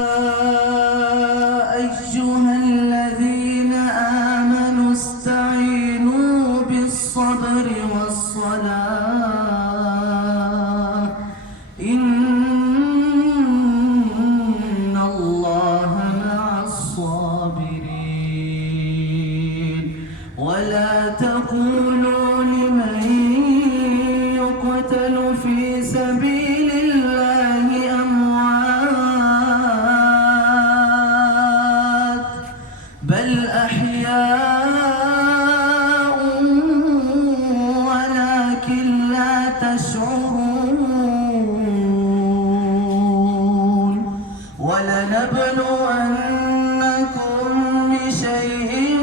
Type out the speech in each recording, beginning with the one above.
أيها الذين آمنوا استعينوا بالصبر والصلاة إن الله مع الصابرين ولا تقولوا لمن يقتل في سبيل الله بل أحياء ولكن لا تشعرون ولنبلونكم بشيء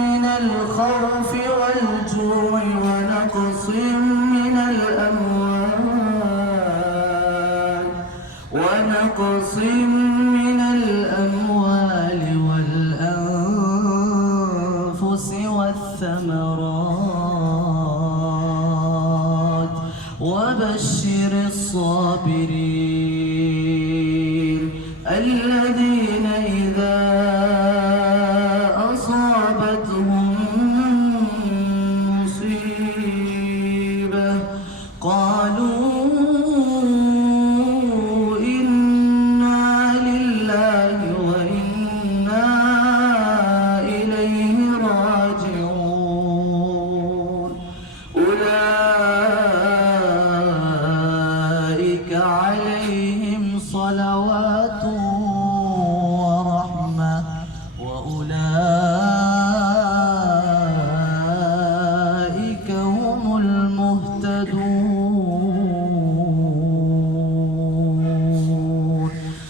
من الخوف والجوع ونقص من الأموال والأنفس والثمرات وبشر الصابرين الذين إذا أصابتهم مصيبة قالوا عليهم صلوات